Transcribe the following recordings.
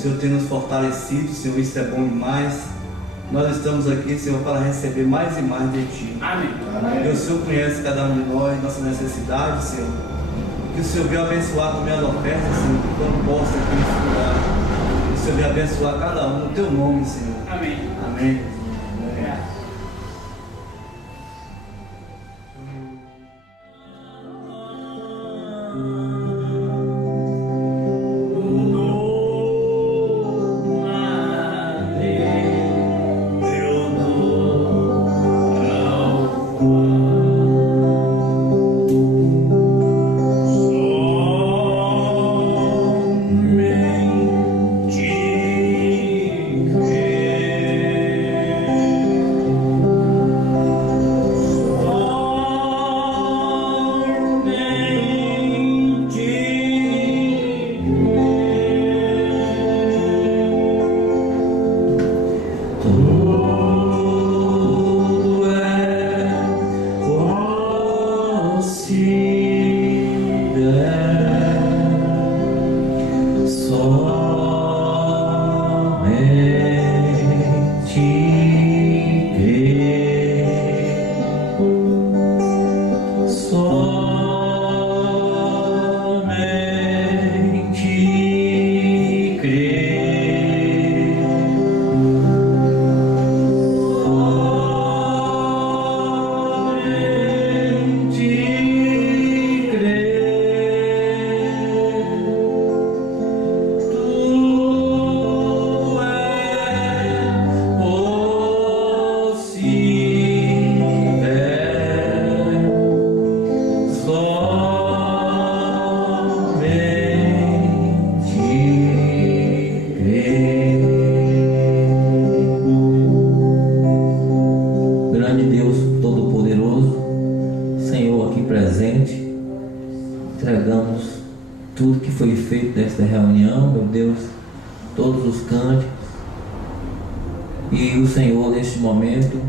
Senhor tem nos fortalecido, Senhor, isso é bom demais. Nós estamos aqui, Senhor, para receber mais e mais de Ti. Amém. E o Senhor conhece cada um de nós, nossa necessidade, Senhor. Que o Senhor venha abençoar também as ofertas, Senhor, que foram postas aqui nesse lugar. Que o Senhor venha abençoar cada um no Teu nome, Senhor. Amém. Amém. Desta reunião, meu Deus, todos os cânticos, e o Senhor neste momento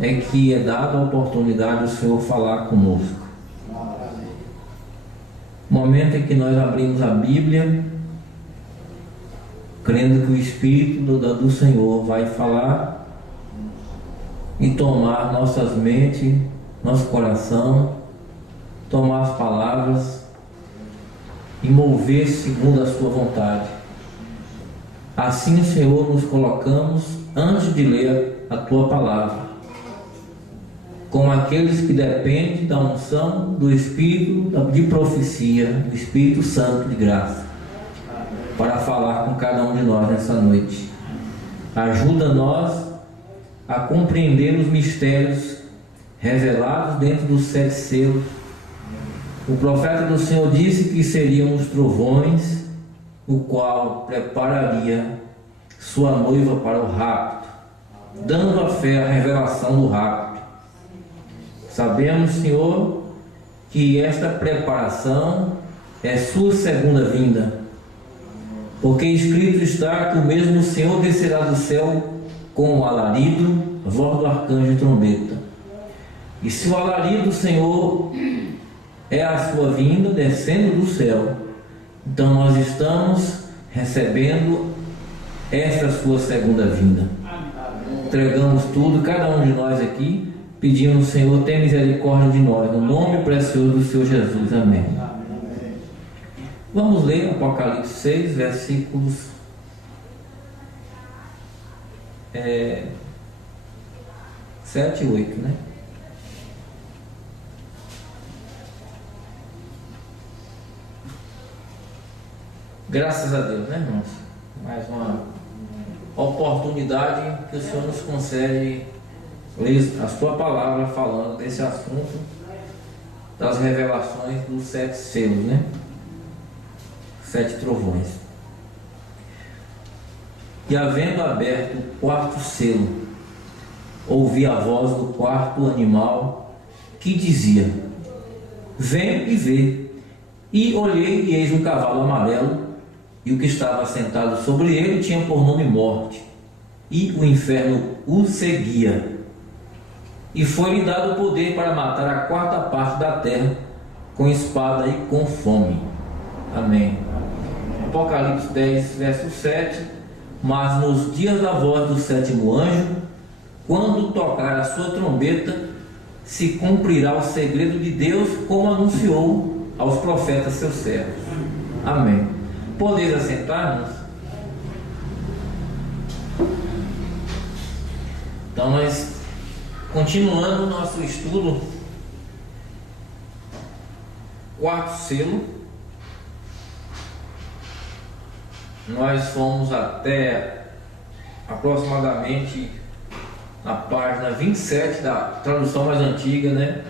é que é dada a oportunidade do Senhor falar conosco. Momento em que nós abrimos a Bíblia, crendo que o Espírito do Senhor vai falar e tomar nossas mentes, nosso coração, tomar as palavras e mover segundo a sua vontade. Assim, Senhor, nos colocamos antes de ler a tua palavra, como aqueles que dependem da unção do Espírito de profecia, do Espírito Santo de graça, para falar com cada um de nós nessa noite. Ajuda-nós a compreender os mistérios revelados dentro dos 7 selos. O profeta do Senhor disse que seriam os trovões, o qual prepararia sua noiva para o rapto, dando à fé a revelação do rapto. Sabemos, Senhor, que esta preparação é sua segunda vinda, porque escrito está que o mesmo Senhor descerá do céu com o alarido, voz do arcanjo e trombeta. E se o alarido do Senhor é a sua vinda descendo do céu, então nós estamos recebendo esta sua segunda vinda. Entregamos tudo, cada um de nós aqui, pedindo, Senhor, tenha misericórdia de nós, no nome precioso do Senhor Jesus. Amém. Vamos ler Apocalipse 6, versículos 7 e 8, né? Graças a Deus, né, irmãos? Mais uma oportunidade que o Senhor nos concede ler a sua palavra falando desse assunto das revelações dos 7 selos, né? 7 trovões. E havendo aberto o 4º selo, ouvi a voz do 4º animal que dizia: vem e vê. E olhei e eis um cavalo amarelo, e o que estava sentado sobre ele tinha por nome Morte, e o inferno o seguia. E foi-lhe dado o poder para matar a 4ª parte da terra, com espada e com fome. Amém. Apocalipse 10, verso 7. Mas nos dias da voz do sétimo anjo, quando tocar a sua trombeta, se cumprirá o segredo de Deus, como anunciou aos profetas seus servos. Amém. Podeis assentar-nos? Então, nós continuando o nosso estudo, quarto selo, nós fomos até aproximadamente na página 27 da tradução mais antiga, né?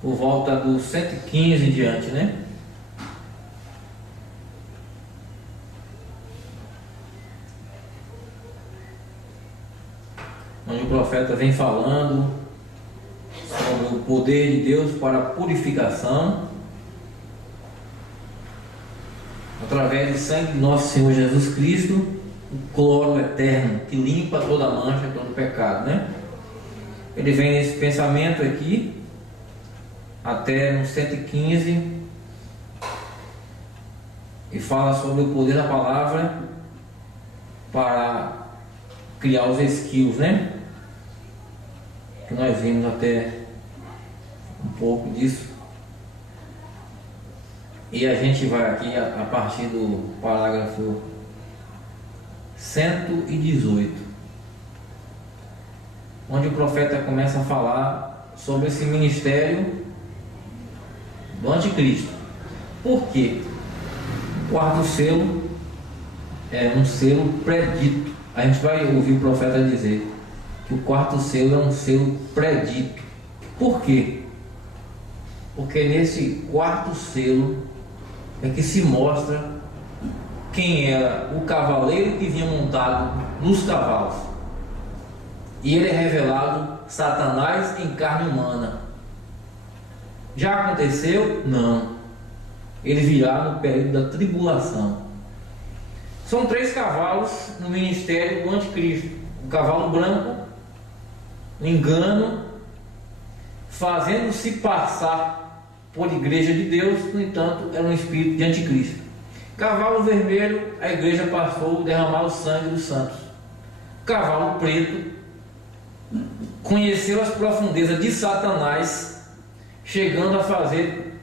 Por volta do 115 em diante, né? Onde o profeta vem falando sobre o poder de Deus para a purificação através do sangue de nosso Senhor Jesus Cristo, o cloro eterno que limpa toda mancha, todo pecado, né? Ele vem nesse pensamento aqui até no 115 e fala sobre o poder da palavra para criar os esquilos, né? Que nós vimos até um pouco disso. E a gente vai aqui a partir do parágrafo 118, onde o profeta começa a falar sobre esse ministério do anticristo. Por quê? O quarto selo é um selo predito. A gente vai ouvir o profeta dizer que o quarto selo é um selo predito. Por quê? Porque nesse quarto selo é que se mostra quem era o cavaleiro que vinha montado nos cavalos. E ele é revelado Satanás em carne humana. Já aconteceu? Não. Ele virá no período da tribulação. São 3 cavalos no ministério do anticristo: o cavalo branco, o engano, fazendo-se passar por igreja de Deus, no entanto era um espírito de anticristo. Cavalo vermelho, a igreja passou a derramar o sangue dos santos. Cavalo preto, conheceu as profundezas de Satanás, chegando a fazer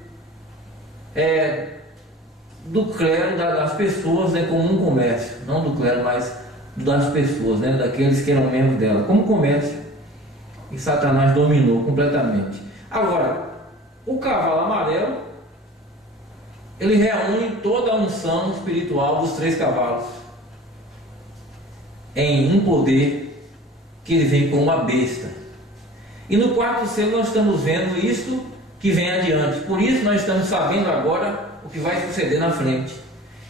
do clero, das pessoas, né, como um comércio. Não do clero, mas das pessoas, né, daqueles que eram membros dela, como comércio. E Satanás dominou completamente. Agora, o cavalo amarelo, ele reúne toda a unção espiritual dos 3 cavalos em um poder que ele vem com uma besta. E no quarto selo nós estamos vendo isto que vem adiante. Por isso nós estamos sabendo agora o que vai suceder na frente.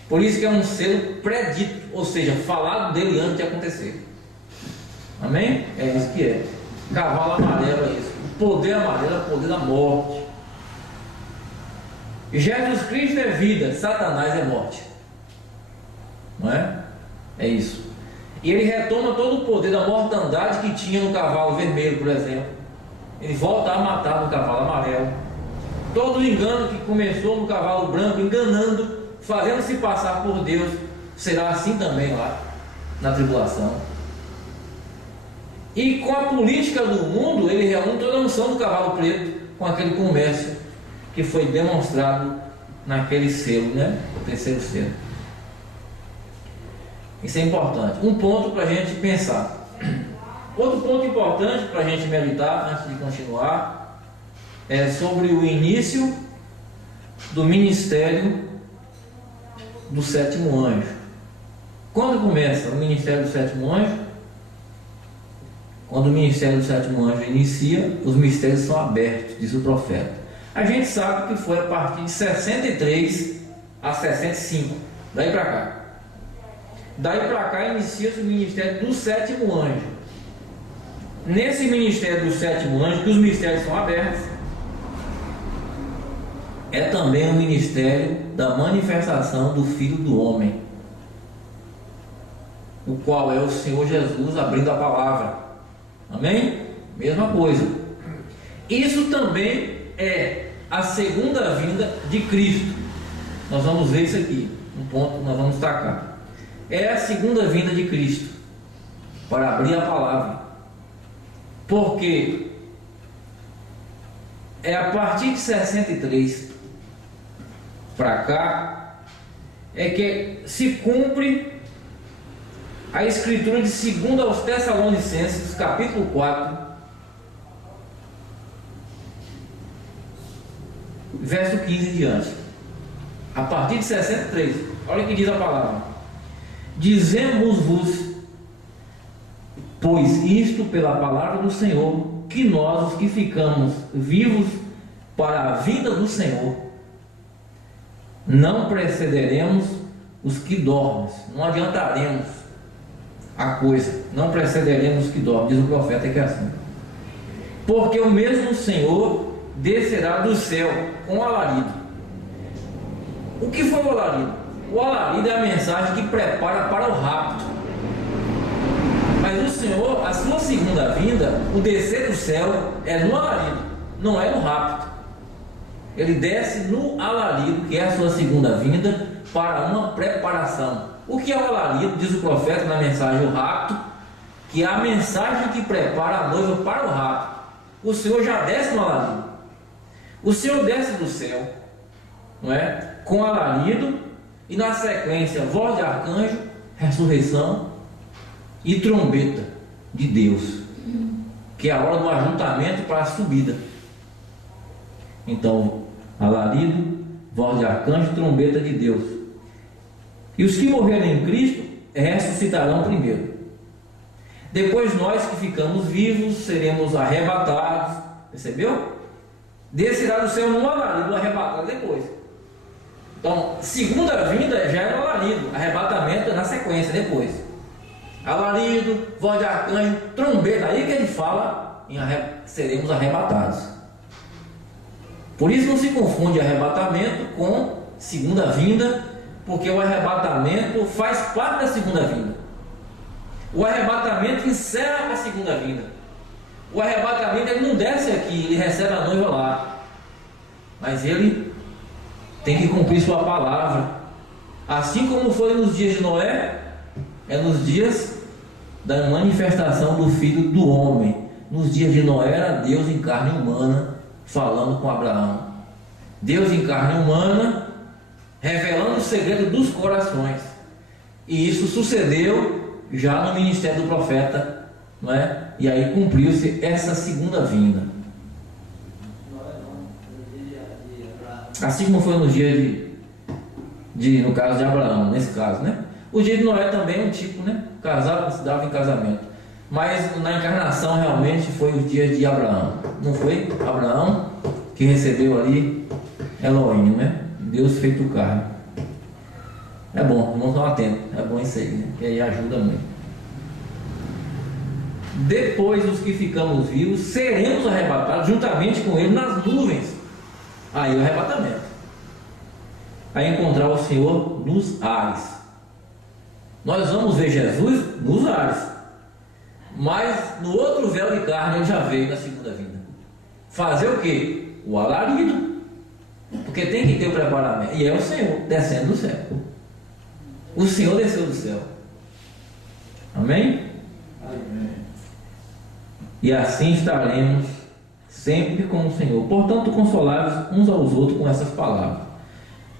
Por isso que é um selo predito, ou seja, falado dele antes de acontecer. Amém? É isso que é. Cavalo amarelo é isso. O poder amarelo é o poder da morte. Jesus Cristo é vida, Satanás é morte. Não é? É isso. E ele retoma todo o poder da mortandade que tinha no cavalo vermelho, por exemplo. Ele volta a matar no cavalo amarelo. Todo o engano que começou no cavalo branco, enganando, fazendo-se passar por Deus, será assim também lá na tribulação. E com a política do mundo, ele reúne toda a unção do cavalo preto com aquele comércio que foi demonstrado naquele selo, né? O terceiro selo. Isso é importante. Um ponto para a gente pensar. Outro ponto importante para a gente meditar antes de continuar é sobre o início do ministério do sétimo anjo. Quando começa o ministério do sétimo anjo? Quando o ministério do sétimo anjo inicia, os mistérios são abertos, diz o profeta. A gente sabe que foi a partir de 63 a 65, daí para cá. Daí para cá inicia-se o ministério do sétimo anjo. Nesse ministério do sétimo anjo, que os mistérios são abertos, é também o ministério da manifestação do Filho do Homem, o qual é o Senhor Jesus abrindo a palavra. Amém? Mesma coisa. Isso também é a segunda vinda de Cristo. Nós vamos ver isso aqui. um ponto que nós vamos destacar. É a segunda vinda de Cristo para abrir a palavra. Porque é a partir de 63 para cá é que se cumpre a escritura de 2 aos Tessalonicenses, capítulo 4, verso 15 em diante. A partir de 63, olha o que diz a palavra: dizemos-vos, pois isto pela palavra do Senhor, que nós, os que ficamos vivos para a vinda do Senhor, não precederemos os que dormem. Não adiantaremos a coisa, não precederemos os que dormem, diz o profeta, que é assim. Porque o mesmo Senhor descerá do céu com alarido. O que foi o alarido? O alarido é a mensagem que prepara para o rapto. Mas o Senhor, a sua segunda vinda, o descer do céu, é no alarido, não é no rapto. Ele desce no alarido, que é a sua segunda vinda, para uma preparação. O que é o alarido? Diz o profeta na mensagem o rapto, que é a mensagem que prepara a noiva para o rapto. O Senhor já desce no alarido. O Senhor desce do céu, não é? Com alarido, e na sequência voz de arcanjo, ressurreição e trombeta de Deus, que é a hora do ajuntamento para a subida. Então, alarido, voz de arcanjo, trombeta de Deus. E os que morrerem em Cristo ressuscitarão primeiro. Depois nós que ficamos vivos seremos arrebatados. Percebeu? Descerá do céu no alarido, arrebatado depois. Então, segunda vinda já é no alarido, arrebatamento é na sequência depois. Alarido, voz de arcanjo, trombeta, aí que ele fala em seremos arrebatados. Por isso não se confunde arrebatamento com segunda vinda, porque o arrebatamento faz parte da segunda vinda. O arrebatamento encerra a segunda vinda. O arrebatamento ele não desce aqui, ele recebe a noiva lá, mas ele tem que cumprir sua palavra, assim como foi nos dias de Noé, é nos dias da manifestação do Filho do Homem. Nos dias de Noé era Deus em carne humana falando com Abraão. Deus em carne humana revelando o segredo dos corações. E isso sucedeu já no ministério do profeta, não é? E aí cumpriu-se essa segunda vinda. Assim como foi no dia no caso de Abraão, nesse caso, né? O dia de Noé também é um tipo, né? Casado se dava em casamento. Mas na encarnação realmente foi o dia de Abraão. Não foi Abraão que recebeu ali Elohim, né? Deus feito carne. É bom, irmãos, estão atentos. É bom isso aí, né? Que aí ajuda muito. Depois os que ficamos vivos seremos arrebatados juntamente com ele nas nuvens. Aí o arrebatamento. A encontrar o Senhor nos ares. Nós vamos ver Jesus nos ares. Mas no outro véu de carne ele já veio na segunda vinda. Fazer o quê? O alarido. Porque tem que ter o preparamento. E é o Senhor descendo do céu. O Senhor desceu do céu. Amém? Amém. E assim estaremos sempre com o Senhor. Portanto, consolados uns aos outros com essas palavras.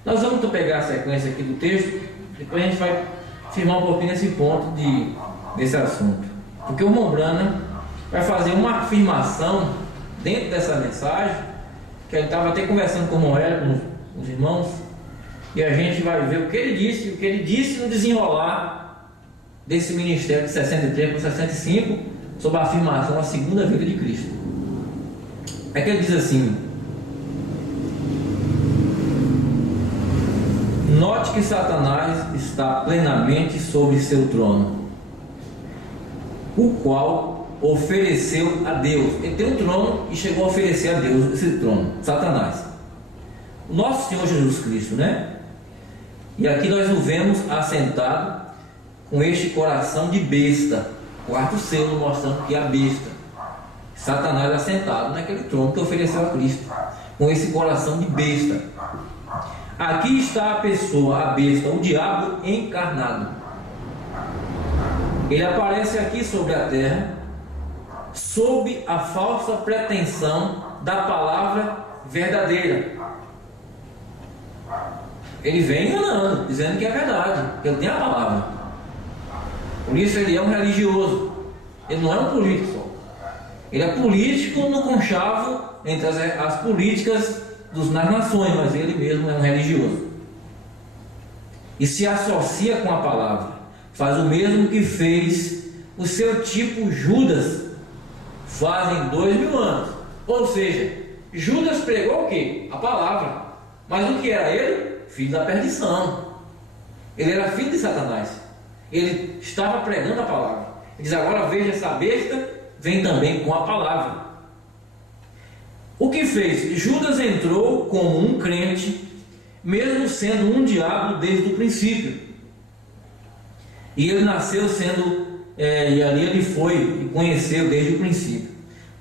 Nós vamos pegar a sequência aqui do texto. Depois a gente vai firmar um pouquinho nesse ponto desse assunto. Porque o irmão Branham vai fazer uma afirmação dentro dessa mensagem, que ele estava até conversando com o Moel, com os irmãos, e a gente vai ver o que ele disse no desenrolar desse ministério de 63 para 65, sobre a afirmação da segunda vinda de Cristo. É que ele diz assim: note que Satanás está plenamente sobre seu trono, o qual ofereceu a Deus. Ele tem um trono e chegou a oferecer a Deus esse trono, Satanás. O nosso Senhor Jesus Cristo, né? E aqui nós o vemos assentado com este coração de besta, quarto selo mostrando que é a besta. Satanás assentado naquele trono que ofereceu a Cristo, com esse coração de besta. Aqui está a pessoa, a besta, o diabo encarnado. Ele aparece aqui sobre a terra, sob a falsa pretensão da palavra verdadeira. Ele vem enganando, dizendo que é verdade, que ele tem a palavra. Por isso ele é um religioso. Ele não é um político só. Ele é político no conchavo entre as políticas das nações, mas ele mesmo é um religioso. E se associa com a palavra. Faz o mesmo que fez o seu tipo Judas fazem 2000 anos. Ou seja, Judas pregou o quê? A palavra. Mas o que era ele? Filho da perdição. Ele era filho de Satanás. Ele estava pregando a palavra. Ele diz: agora veja, essa besta vem também com a palavra. O que fez? Judas entrou como um crente, mesmo sendo um diabo desde o princípio. E ele nasceu sendo, e ali ele foi e conheceu desde o princípio.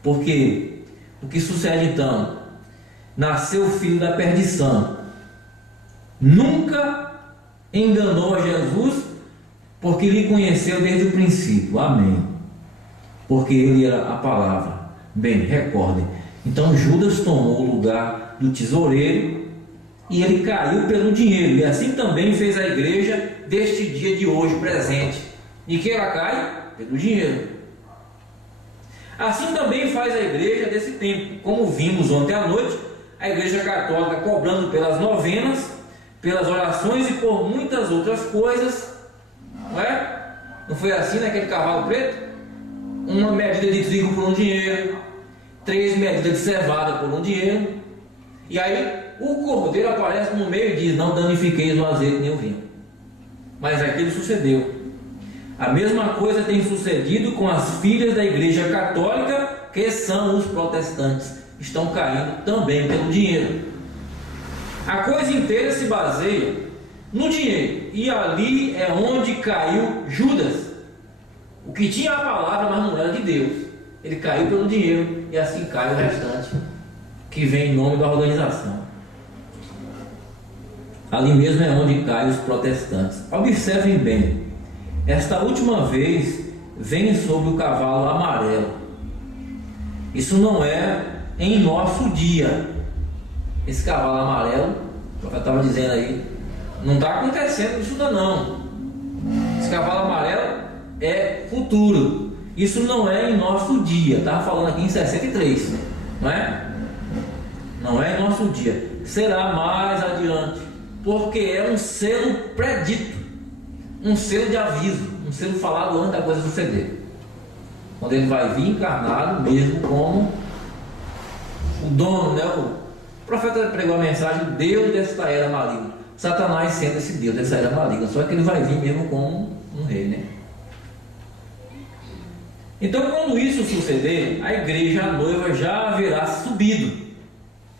Porque o que sucede então? Nasceu o filho da perdição. Nunca enganou a Jesus, porque lhe conheceu desde o princípio. Amém. Porque ele era a palavra. Bem, recordem. Então Judas tomou o lugar do tesoureiro e ele caiu pelo dinheiro. E assim também fez a igreja deste dia de hoje presente. E que ela cai? Pelo dinheiro. Assim também faz a igreja desse tempo. Como vimos ontem à noite, a igreja católica cobrando pelas novenas, pelas orações e por muitas outras coisas. Não é? Não foi assim naquele cavalo preto? Uma medida de trigo por um dinheiro, 3 medidas de cevada por um dinheiro. E aí o cordeiro aparece no meio e diz: não danifiqueis o azeite nem o vinho. Mas aquilo sucedeu. A mesma coisa tem sucedido com as filhas da igreja católica, que são os protestantes. Estão caindo também pelo dinheiro. A coisa inteira se baseia no dinheiro. E ali é onde caiu Judas. O que tinha a palavra, mas não era de Deus. Ele caiu pelo dinheiro. E assim cai o restante, que vem em nome da organização. Ali mesmo é onde caem os protestantes. Observem bem. Esta última vez vem sobre o cavalo amarelo. Isso não é em nosso dia. Esse cavalo amarelo, o profeta estava dizendo aí, não está acontecendo isso ainda não. Esse cavalo amarelo é futuro. Isso não é em nosso dia. Estava falando aqui em 63, não é? Não é em nosso dia. Será mais adiante, porque é um selo predito, um selo de aviso, um selo falado antes da coisa suceder. Quando ele vai vir encarnado, mesmo como o dono, né? O profeta pregou a mensagem: Deus desta era maligna. Satanás sendo esse Deus dessa era maligna, só que ele vai vir mesmo como um rei, né? Então, quando isso suceder, a igreja, a noiva, já haverá subido.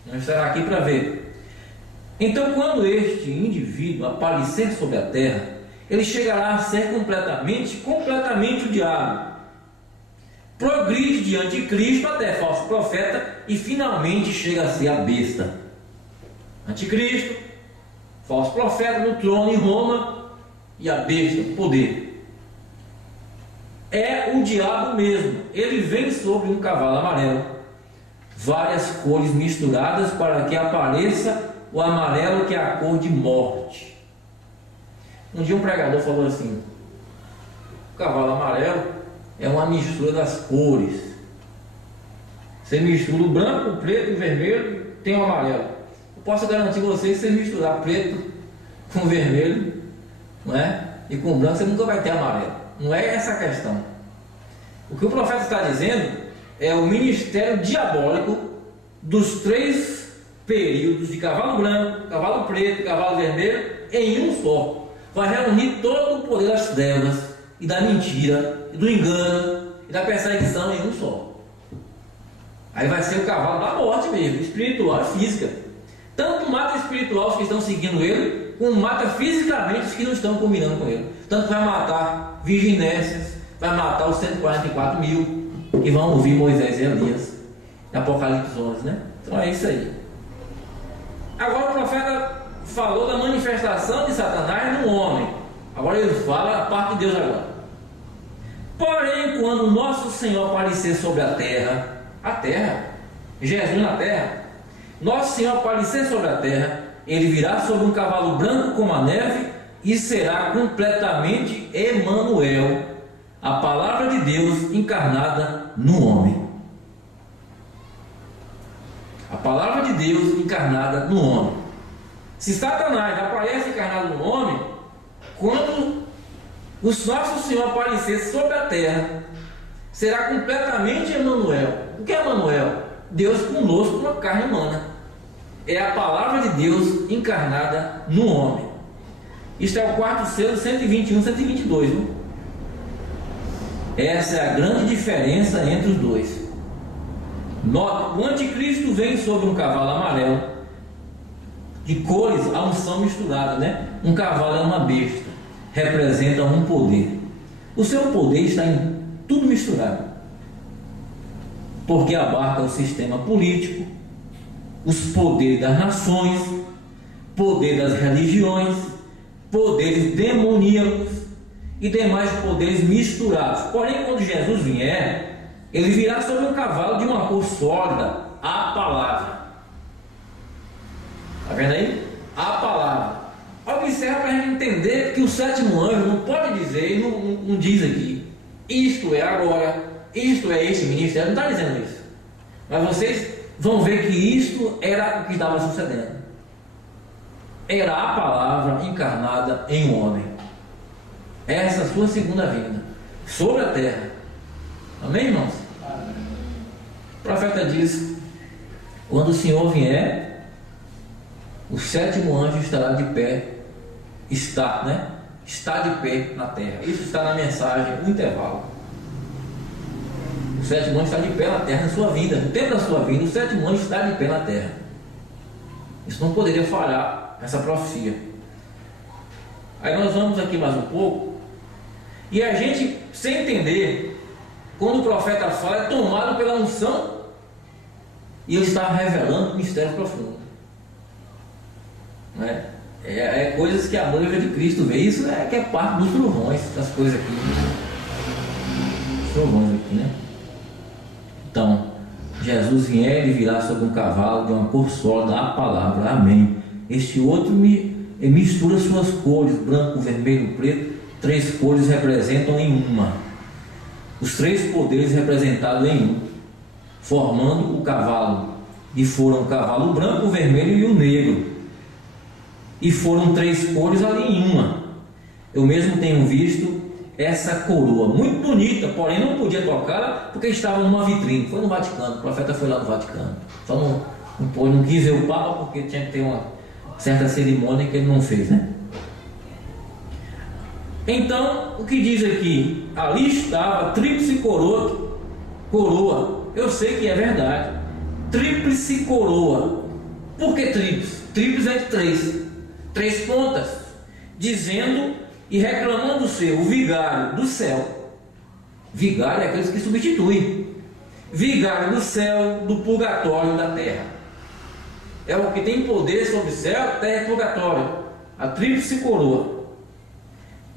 Nós estará aqui para ver. Então, quando este indivíduo aparecer sobre a terra, ele chegará a ser completamente o diabo. Progride de anticristo até falso profeta e finalmente chega a ser a besta. Anticristo, falso profeta no trono em Roma e a besta, o poder. É o diabo mesmo. Ele vem sobre um cavalo amarelo, várias cores misturadas para que apareça o amarelo, que é a cor de morte. Um dia um pregador falou assim: o cavalo amarelo é uma mistura das cores. Você mistura o branco, o preto e o vermelho, tem o amarelo. Eu posso garantir a vocês que se você misturar preto com vermelho, não é? E com branco, você nunca vai ter amarelo. Não é essa a questão. O que o profeta está dizendo é o ministério diabólico dos 3 períodos de cavalo branco, cavalo preto e cavalo vermelho em um só. Vai reunir todo o poder das trevas e da mentira, e do engano e da perseguição em um só. Aí vai ser o cavalo da morte mesmo, espiritual e física. Tanto mata espiritual os que estão seguindo ele, como mata fisicamente os que não estão combinando com ele. Tanto vai matar virginécias, vai matar os 144 mil que vão ouvir Moisés e Elias, Apocalipse 11, né? Então é isso aí. Agora o profeta falou da manifestação de Satanás no homem. Agora ele fala a parte de Deus agora. Porém, quando nosso Senhor aparecer sobre a terra, Jesus na terra, nosso Senhor aparecer sobre a terra, ele virá sobre um cavalo branco como a neve e será completamente Emanuel, a palavra de Deus encarnada no homem. A palavra de Deus encarnada no homem. Se Satanás aparece encarnado no homem, quando o nosso Senhor aparecer sobre a terra, será completamente Emanuel. O que é Emanuel? Deus conosco numa carne humana. É a palavra de Deus encarnada no homem. Isto é o quarto selo 121, 122. Viu? Essa é a grande diferença entre os dois. Nota, o anticristo vem sobre um cavalo amarelo, de cores, a unção misturada, né? Um cavalo é uma besta, representa um poder. O seu poder está em tudo misturado, porque abarca o sistema político, os poderes das nações, poder das religiões, poderes demoníacos e demais poderes misturados. Porém, quando Jesus vier, ele virá sobre um cavalo de uma cor sólida, a palavra. Está vendo aí? A palavra. Observa para a gente entender que o sétimo anjo não pode dizer, não diz aqui, isto é agora, isto é este ministério, não está dizendo isso. Mas vocês vão ver que isto era o que estava sucedendo. Era a palavra encarnada em um homem. Essa é a sua segunda vinda sobre a terra. Amém, irmãos? O profeta diz: quando o Senhor vier, o sétimo anjo estará de pé. Está de pé na terra. Isso está na mensagem, no intervalo. O sétimo anjo está de pé na terra na sua vida. No tempo da sua vida, o sétimo anjo está de pé na terra. Isso não poderia falhar, essa profecia. Aí nós vamos aqui mais um pouco, e a gente, sem entender, quando o profeta fala, é tomado pela unção, e ele está revelando mistérios profundos. Né? É coisas que a noiva de Cristo vê. Isso é que é parte dos trovões, das coisas aqui. Os trovões aqui, né? Então, Jesus vier, ele virá sobre um cavalo de uma cor sólida, a palavra, amém. Este outro mistura suas cores, branco, vermelho, preto. 3 cores representam em uma. Os 3 poderes representados em um, formando o cavalo. E foram o cavalo branco, o vermelho e o negro. E foram 3 cores ali em uma. Eu mesmo tenho visto essa coroa, muito bonita, porém não podia tocá-la porque estava numa vitrine. Foi no Vaticano, o profeta foi lá no Vaticano. Só não quis ver o Papa porque tinha que ter uma certa cerimônia que ele não fez, né? Então, o que diz aqui? Ali estava tríplice coroa. Eu sei que é verdade. Tríplice coroa. Por que tríplice? Tríplice é de 3 pontas, dizendo e reclamando ser o vigário do céu. Vigário é aqueles que substituem. Vigário do céu, do purgatório, da terra. É o que tem poder sobre o céu, terra e purgatório. A tríplice coroa.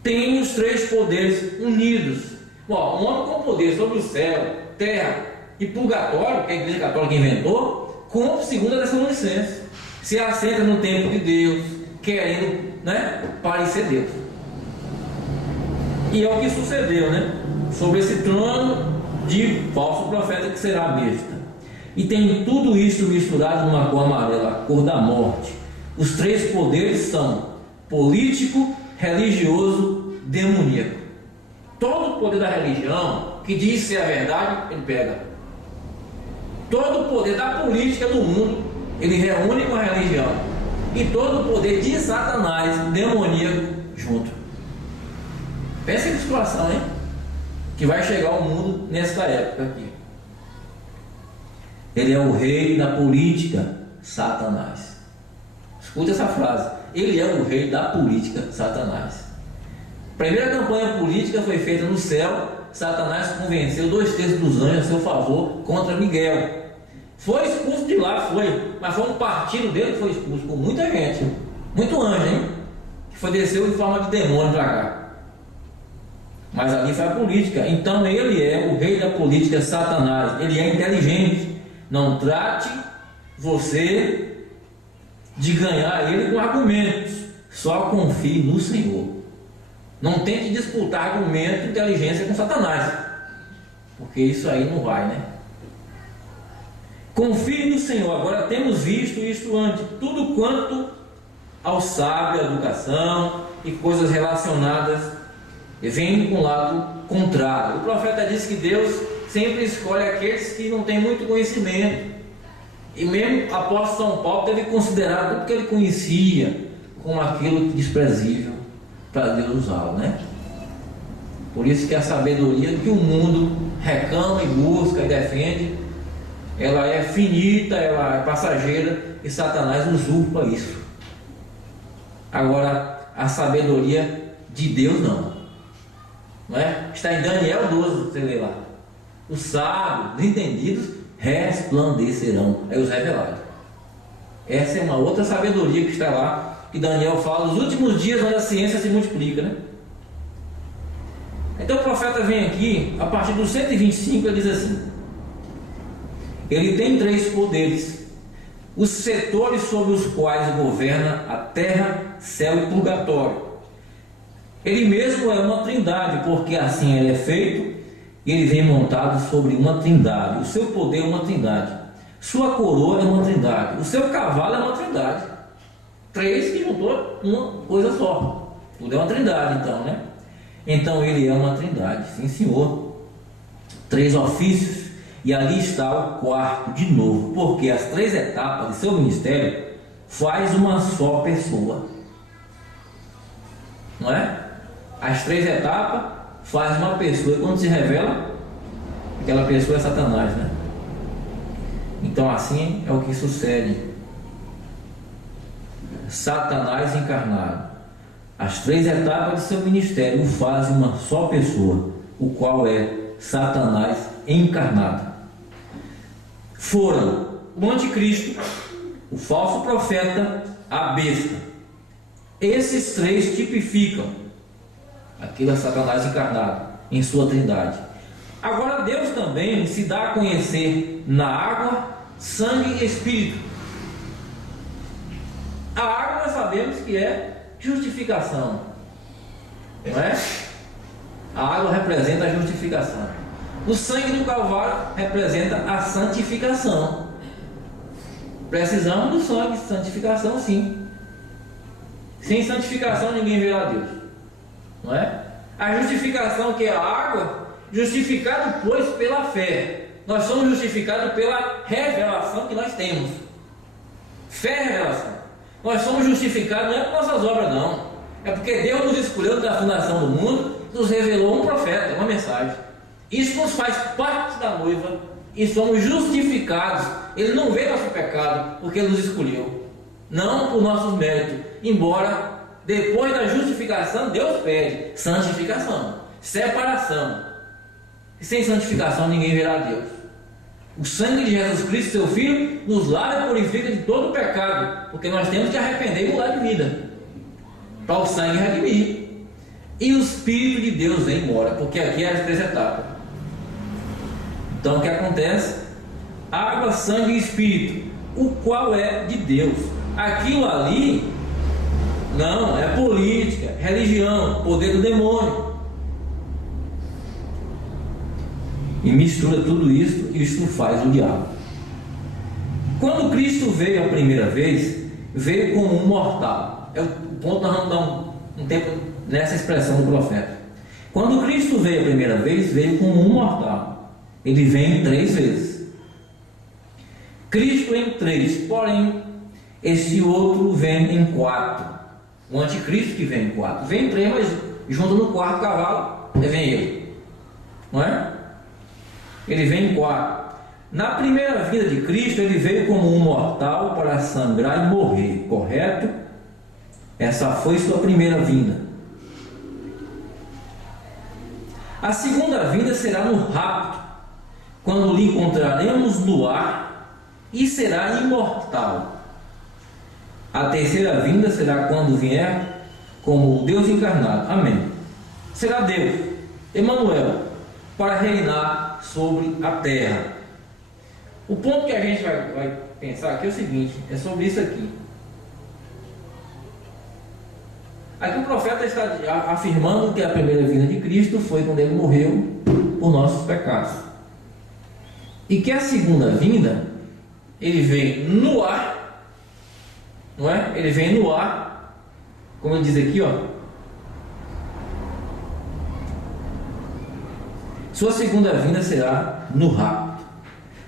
Tem os 3 poderes unidos. Bom, um homem com poder sobre o céu, terra e purgatório, que a Igreja Católica inventou, com segunda Tessalonicenses, se assenta no templo de Deus, querendo, parecer Deus. E é o que sucedeu, sobre esse trono de falso profeta que será a besta. E tem tudo isso misturado numa cor amarela, a cor da morte. Os 3 poderes são político, religioso, demoníaco. Todo o poder da religião que diz ser a verdade, ele pega. Todo o poder da política do mundo, ele reúne com a religião. E todo o poder de Satanás, demoníaco, junto. Pensa que situação, hein? Que vai chegar ao mundo nesta época aqui. Ele é o rei da política, Satanás. Escuta essa frase. Ele é o rei da política, Satanás. A primeira campanha política foi feita no céu. Satanás convenceu 2/3 dos anjos a seu favor contra Miguel. Foi expulso de lá, mas foi um partido dele que foi expulso, com muita gente. Muito anjo, hein? Que foi desceu em forma de demônio para cá. Mas ali foi a política. Então ele é o rei da política, Satanás. Ele é inteligente. Não trate você de ganhar ele com argumentos. Só confie no Senhor. Não tente disputar argumento e inteligência com Satanás, porque isso aí não vai, né? Confie no Senhor. Agora temos visto isto antes. Tudo quanto ao sábio, à educação e coisas relacionadas vem com o lado contrário. O profeta disse que Deus sempre escolhe aqueles que não têm muito conhecimento. E mesmo o apóstolo São Paulo teve que considerar tudo que ele conhecia como aquilo desprezível para Deus usá-lo, né? Por isso que a sabedoria que o mundo reclama e busca e defende, ela é finita, ela é passageira, e Satanás usurpa isso. Agora, a sabedoria de Deus não é? Está em Daniel 12, você lê lá: os sábios, os entendidos resplandecerão, é os revelados. Essa é uma outra sabedoria que está lá, que Daniel fala dos últimos dias, onde a ciência se multiplica, né? Então o profeta vem aqui, a partir do 125, ele diz assim: ele tem 3 poderes, os setores sobre os quais governa a terra, céu e purgatório. Ele mesmo é uma trindade, porque assim ele é feito, e ele vem montado sobre uma trindade. O seu poder é uma trindade, sua coroa é uma trindade, o seu cavalo é uma trindade. 3 que juntou uma coisa só. Tudo é uma trindade, então, né? Então ele é uma trindade, sim senhor. 3 ofícios, e ali está o 4º de novo, porque as 3 etapas de seu ministério faz uma só pessoa, não é? As 3 etapas faz uma pessoa, e quando se revela, aquela pessoa é Satanás, né? Então assim é o que sucede. Satanás encarnado, as 3 etapas de seu ministério o fazem uma só pessoa, o qual é Satanás encarnado. Foram o anticristo, o falso profeta, a besta. Esses 3 tipificam aquilo é Satanás encarnado em sua trindade. Agora Deus também se dá a conhecer na água, sangue e espírito. A água nós sabemos que é justificação, não é? A água representa a justificação. O sangue do Calvário representa a santificação. Precisamos do sangue, santificação, sim. Sem santificação ninguém verá Deus, não é? A justificação, que é a água, justificado pois pela fé. Nós somos justificados pela revelação que nós temos. Fé é revelação. Nós somos justificados não é por nossas obras, não. É porque Deus nos escolheu da fundação do mundo, nos revelou um profeta, uma mensagem. Isso nos faz parte da noiva e somos justificados. Ele não vê nosso pecado porque Ele nos escolheu, não por nossos méritos. Embora depois da justificação Deus pede santificação, separação. E sem santificação ninguém verá Deus. O sangue de Jesus Cristo, seu Filho, nos lava e purifica de todo o pecado, porque nós temos que arrepender e mudar de vida, para o sangue redimir. E o Espírito de Deus vem embora, porque aqui é as 3 etapas. Então o que acontece? Água, sangue e Espírito, o qual é de Deus. Aquilo ali não é política, religião, poder do demônio. E mistura tudo isso, e isso faz o diabo. Quando Cristo veio a primeira vez, veio como um mortal. É o ponto que nós vamos dar um tempo nessa expressão do profeta. Quando Cristo veio a primeira vez, veio como um mortal. Ele vem 3 vezes. Cristo em 3, porém, esse outro vem em 4. O anticristo que vem em 4. Vem em 3, mas junto no 4º cavalo, vem ele. Não é? Ele vem em 4. Na primeira vinda de Cristo, ele veio como um mortal para sangrar e morrer, correto? Essa foi sua primeira vinda. A segunda vinda será no rapto, quando lhe encontraremos no ar, e será imortal. A terceira vinda será quando vier como o Deus encarnado. Amém. Será Deus, Emanuel, para reinar sobre a terra. O ponto que a gente vai pensar aqui é o seguinte, é sobre isso aqui. Aqui o profeta está afirmando que a primeira vinda de Cristo foi quando ele morreu por nossos pecados. E que a segunda vinda, ele vem no ar, não é? Ele vem no ar, como ele diz aqui, ó. Sua segunda vinda será no rapto,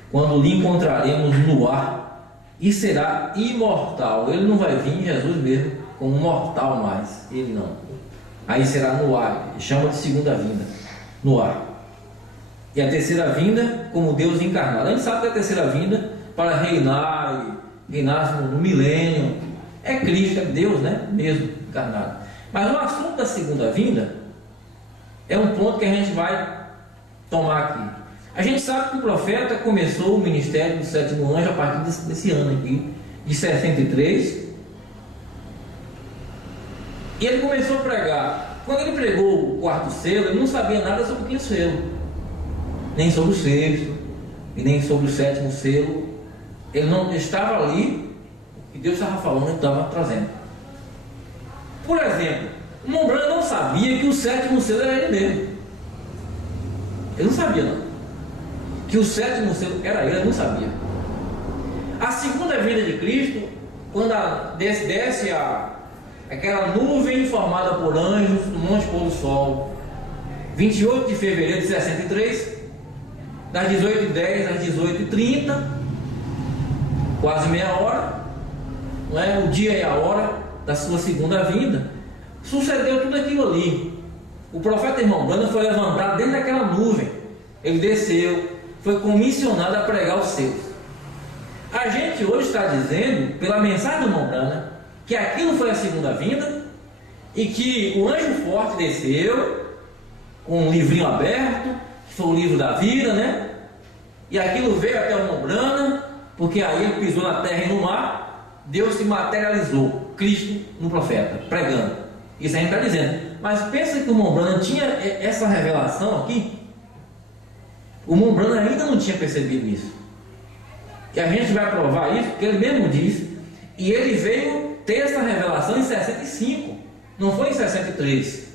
quando lhe encontraremos no ar, e será imortal. Ele não vai vir, Jesus mesmo, como mortal mais, ele não. Aí será no ar, chama de segunda vinda, no ar. E a terceira vinda, como Deus encarnado. A gente sabe que a terceira vinda, para reinar no milênio, é Cristo, é Deus, né? Mesmo encarnado. Mas o assunto da segunda vinda é um ponto que a gente vai tomar aqui. A gente sabe que o profeta começou o ministério do sétimo anjo a partir desse ano aqui, de 63. E ele começou a pregar. Quando ele pregou o quarto selo, ele não sabia nada sobre o quinto selo, nem sobre o sexto, e nem sobre o sétimo selo. Ele não estava ali, e Deus estava falando, ele estava trazendo. Por exemplo, o Mombrana não sabia que o sétimo selo era ele mesmo. Ele não sabia, não. Que o sétimo selo era ele não sabia. A segunda vinda de Cristo, quando desce aquela nuvem formada por anjos no Monte Pôr do Sol, 28 de fevereiro de 63, das 18h10 às 18h30, quase meia hora, não é? O dia e a hora da sua segunda vinda, sucedeu tudo aquilo ali. O profeta irmão Branham foi levantado dentro daquela nuvem, ele desceu, foi comissionado a pregar os seus. A gente hoje está dizendo, pela mensagem do irmão Branham, que aquilo foi a segunda vinda, e que o anjo forte desceu com um livrinho aberto, que foi o livro da vida, né? E aquilo veio até o irmão Branham, porque aí ele pisou na terra e no mar, Deus se materializou, Cristo no profeta, pregando. Isso a gente está dizendo. Mas pensa que o irmão Branham tinha essa revelação aqui. O irmão Branham ainda não tinha percebido isso. E a gente vai provar isso, porque ele mesmo diz. E ele veio ter essa revelação em 65, não foi em 63.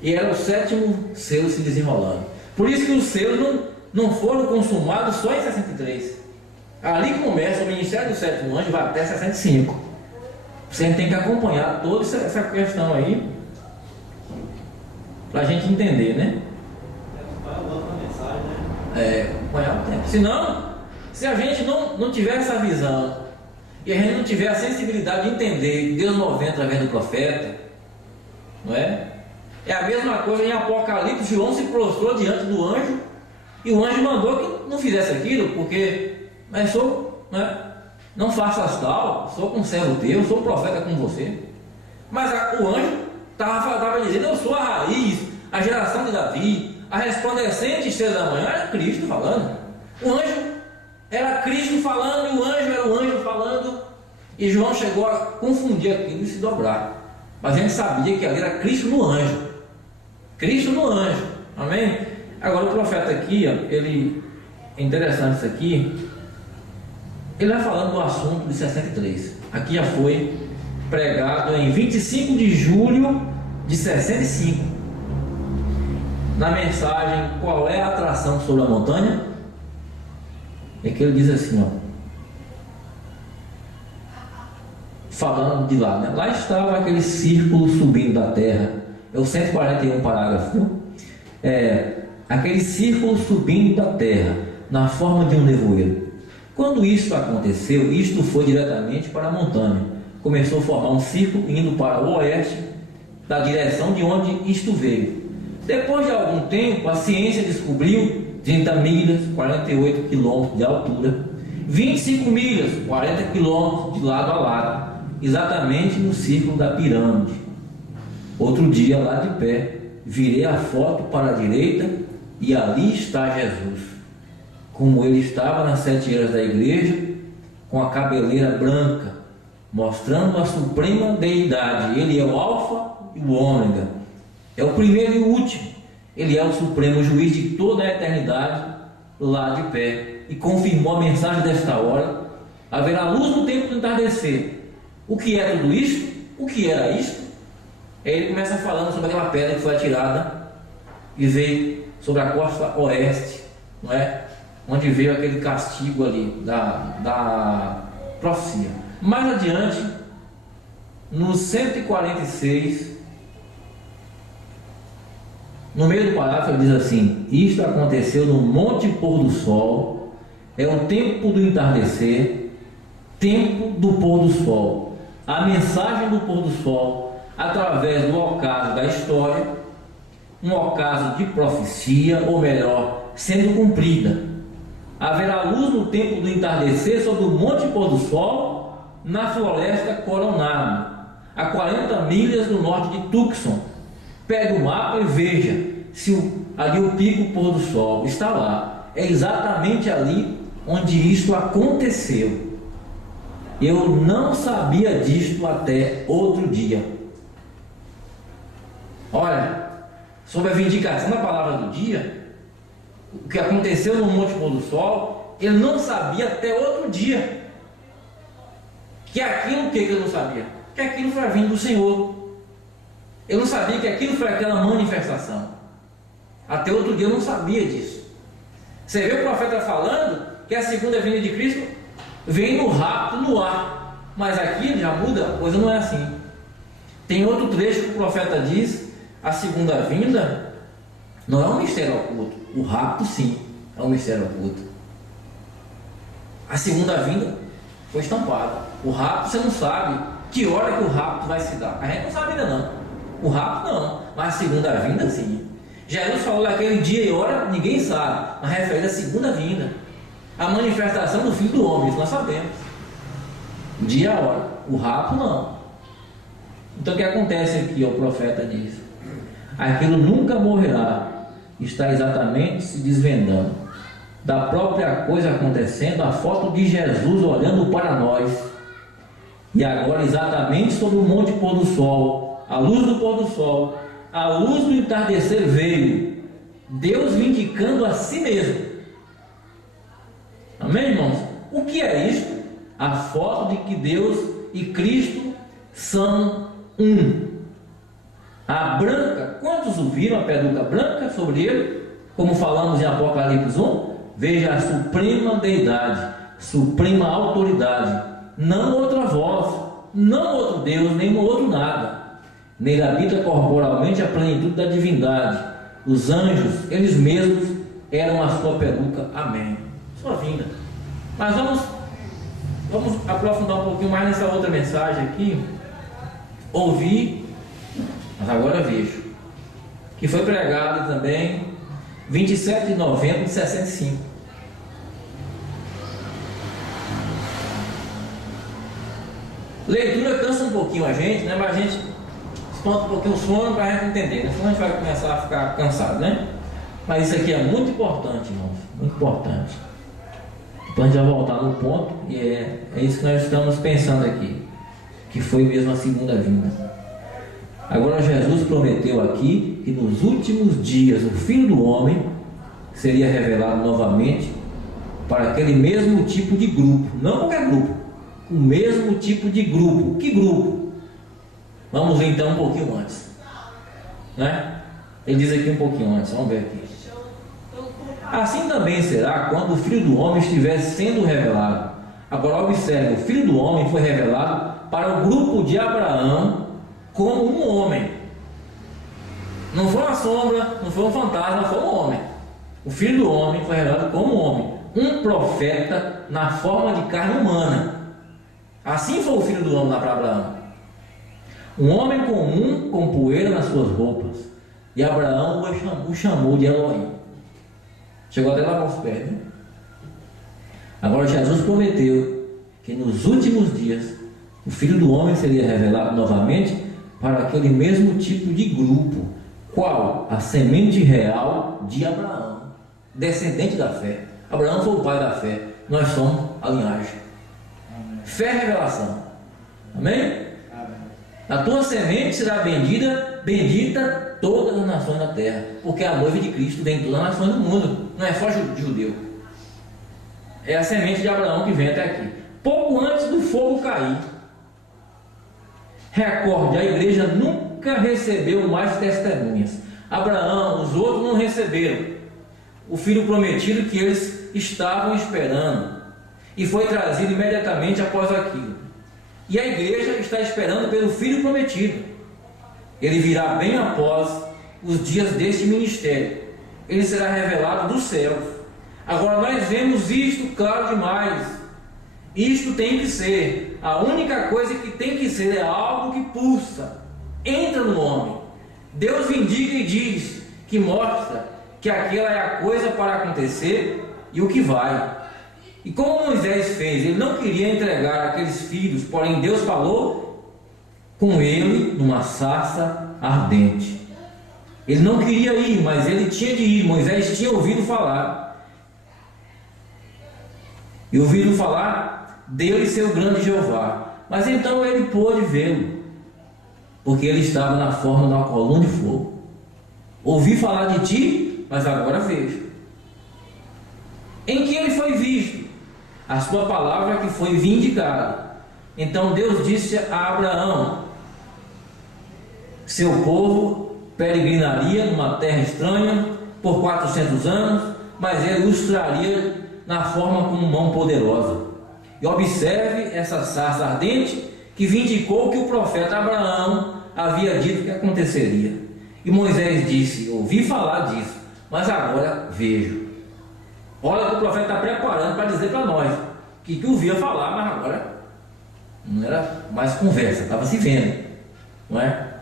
E era o sétimo selo se desenrolando. Por isso que os selos não foram consumados só em 63. Ali começa o ministério do sétimo anjo, vai até 65. Você tem que acompanhar toda essa questão aí, para a gente entender, né? Acompanhar o tempo. Senão, se a gente não tiver essa visão, e a gente não tiver a sensibilidade de entender que Deus movendo através do profeta, não é? É a mesma coisa em Apocalipse. João se prostrou diante do anjo, e o anjo mandou que não fizesse aquilo, porque mas não faças tal, sou conservo teu, sou profeta como você. Mas o anjo estava dizendo, eu sou a raiz, a geração de Davi, a resplandecente estrela da manhã. Era Cristo falando. O anjo era Cristo falando, e o anjo era o anjo falando. E João chegou a confundir aquilo e se dobrar. Mas a gente sabia que ali era Cristo no anjo. Cristo no anjo. Amém? Agora o profeta aqui, ó, ele é interessante isso aqui. Ele vai falando do assunto de 63. Aqui já foi pregado em 25 de julho de 65. Na mensagem, qual é a atração sobre a montanha? É que ele diz assim, ó, falando de lá, né? Lá estava aquele círculo subindo da terra. É o 141 parágrafo, viu? Aquele círculo subindo da terra, na forma de um nevoeiro. Quando isso aconteceu, isto foi diretamente para a montanha. Começou a formar um círculo indo para o oeste, da direção de onde isto veio. Depois de algum tempo, a ciência descobriu 30 milhas, 48 quilômetros de altura, 25 milhas, 40 quilômetros de lado a lado, exatamente no círculo da pirâmide. Outro dia, lá de pé, virei a foto para a direita e ali está Jesus, como ele estava nas 7 eras da igreja, com a cabeleira branca, mostrando a suprema deidade. Ele é o alfa e o ômega, é o primeiro e o último. Ele é o supremo juiz de toda a eternidade, lá de pé, e confirmou a mensagem desta hora: haverá luz no tempo do entardecer. O que é tudo isto? O que era isto? Aí ele começa falando sobre aquela pedra que foi atirada e veio sobre a costa oeste, não é? Onde veio aquele castigo ali da profecia. Mais adiante, no 146, no meio do parágrafo, ele diz assim: isto aconteceu no monte pôr do sol, é o tempo do entardecer, tempo do pôr do sol. A mensagem do pôr do sol, através do ocaso da história, um ocaso de profecia, ou melhor, sendo cumprida. Haverá luz no tempo do entardecer sobre o monte pôr do sol, na floresta Coronado, a 40 milhas do norte de Tucson. Pegue o mapa e veja se ali o pico pôr do sol está lá. É exatamente ali onde isto aconteceu. Eu não sabia disto até outro dia. Olha, sobre a vindicação da palavra do dia, o que aconteceu no Monte Pôr do Sol, ele não sabia até outro dia. Que aquilo, o que ele não sabia? Que aquilo foi a vinda do Senhor. Eu não sabia que aquilo foi aquela manifestação. Até outro dia eu não sabia disso. Você vê o profeta falando que a segunda vinda de Cristo vem no rapto no ar. Mas aqui já muda, a coisa não é assim. Tem outro trecho que o profeta diz: a segunda vinda não é um mistério oculto. O rapto sim é um mistério oculto. A segunda vinda foi estampada. O rapto você não sabe que hora que o rapto vai se dar. A gente não sabe ainda não. O rapto não, mas a segunda vinda sim. Jesus falou daquele dia e hora, ninguém sabe, mas refere à segunda vinda, a manifestação do Filho do Homem, isso nós sabemos. Dia e hora, o rapto não. Então o que acontece aqui? O profeta diz: aquilo nunca morrerá. Está exatamente se desvendando, da própria coisa acontecendo, a foto de Jesus olhando para nós. E agora exatamente sobre o monte pôr do sol, a luz do pôr do sol, a luz do entardecer veio, Deus vindicando a si mesmo. Amém, irmãos? O que é isto? A foto de que Deus e Cristo são um. A branca, quantos o viram, a peruca branca sobre ele? Como falamos em Apocalipse 1, veja a suprema deidade, suprema autoridade, não outra voz, não outro Deus, nenhum outro nada. Nele habita corporalmente a plenitude da divindade. Os anjos, eles mesmos, eram a sua peruca. Amém. Sua vinda. Mas vamos aprofundar um pouquinho mais nessa outra mensagem aqui. Ouvi, mas agora vejo, que foi pregado também 27 de novembro de 65. Leitura cansa um pouquinho a gente, né? Mas a gente espanta um pouquinho o sono para a gente entender, né? Senão a gente vai começar a ficar cansado, né? Mas isso aqui é muito importante, irmãos, muito importante. Então a gente vai voltar no ponto, e é isso que nós estamos pensando aqui, que foi mesmo a segunda vinda. Agora Jesus prometeu aqui que nos últimos dias o Filho do Homem seria revelado novamente para aquele mesmo tipo de grupo, não qualquer grupo, o mesmo tipo de grupo. Que grupo? Vamos ver então um pouquinho antes, né? Ele diz aqui um pouquinho antes, vamos ver aqui. Assim também será quando o Filho do Homem estiver sendo revelado. Agora observe, o Filho do Homem foi revelado para o grupo de Abraão como um homem. Não foi uma sombra, não foi um fantasma, foi um homem. O Filho do Homem foi revelado como um homem, um profeta na forma de carne humana. Assim foi o Filho do Homem lá para Abraão. Um homem comum com poeira nas suas roupas. E Abraão o chamou de Elohim. Chegou até lá para os pés, né? Agora Jesus prometeu que nos últimos dias o Filho do Homem seria revelado novamente para aquele mesmo tipo de grupo. Qual? A semente real de Abraão, descendente da fé. Abraão foi o pai da fé, nós somos a linhagem. Fé é revelação. Amém? A tua semente será bendita todas as nações da terra, porque a noiva de Cristo vem em todas as nações do mundo, não é só judeu. É a semente de Abraão que vem até aqui. Pouco antes do fogo cair, recorde, a igreja nunca recebeu mais testemunhas. Abraão, os outros não receberam o filho prometido que eles estavam esperando, e foi trazido imediatamente após aquilo. E a igreja está esperando pelo filho prometido. Ele virá bem após os dias deste ministério. Ele será revelado dos céus. Agora nós vemos isto claro demais. Isto tem que ser. A única coisa que tem que ser é algo que pulsa, entra no homem. Deus indica e diz, que mostra que aquela é a coisa para acontecer e o que vai. E como Moisés fez, ele não queria entregar aqueles filhos, porém Deus falou com ele numa sarça ardente. Ele não queria ir, mas ele tinha de ir. Moisés tinha ouvido falar. E ouvido falar dele ser o grande Jeová. Mas então ele pôde vê-lo, porque ele estava na forma de uma coluna de fogo. Ouvi falar de ti, mas agora vejo. Em que ele foi visto? A sua palavra que foi vindicada. Então Deus disse a Abraão: seu povo peregrinaria numa terra estranha por 400 anos, mas ele os traria na forma com mão poderosa. E observe essa sarça ardente que vindicou que o profeta Abraão havia dito que aconteceria. E Moisés disse: ouvi falar disso, mas agora vejo. Olha o que o profeta está preparando para dizer para nós que ouvia falar, mas agora não era mais conversa, estava se vendo, não é?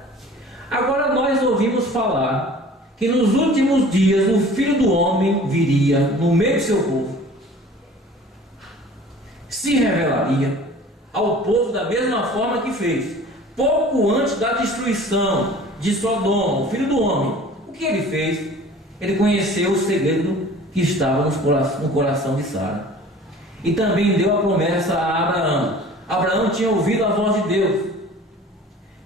Agora nós ouvimos falar que nos últimos dias o Filho do Homem viria no meio do seu povo, se revelaria ao povo da mesma forma que fez pouco antes da destruição de Sodoma. O Filho do Homem, o que ele fez? Ele conheceu o segredo que estava no coração de Sara, e também deu a promessa a Abraão. Abraão tinha ouvido a voz de Deus,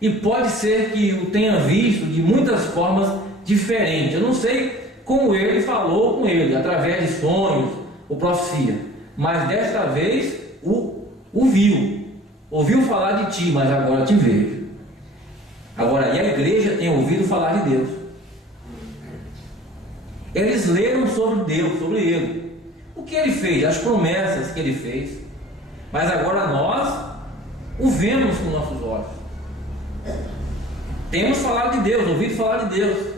e pode ser que o tenha visto de muitas formas diferentes. Eu não sei como ele falou com ele, através de sonhos ou profecia, mas desta vez o viu. Ouviu falar de ti, mas agora te vejo. Agora, e a igreja tem ouvido falar de Deus. Eles leram sobre Deus, sobre ele, o que ele fez, as promessas que ele fez, mas agora nós o vemos com nossos olhos. Temos falado de Deus, ouvido falar de Deus,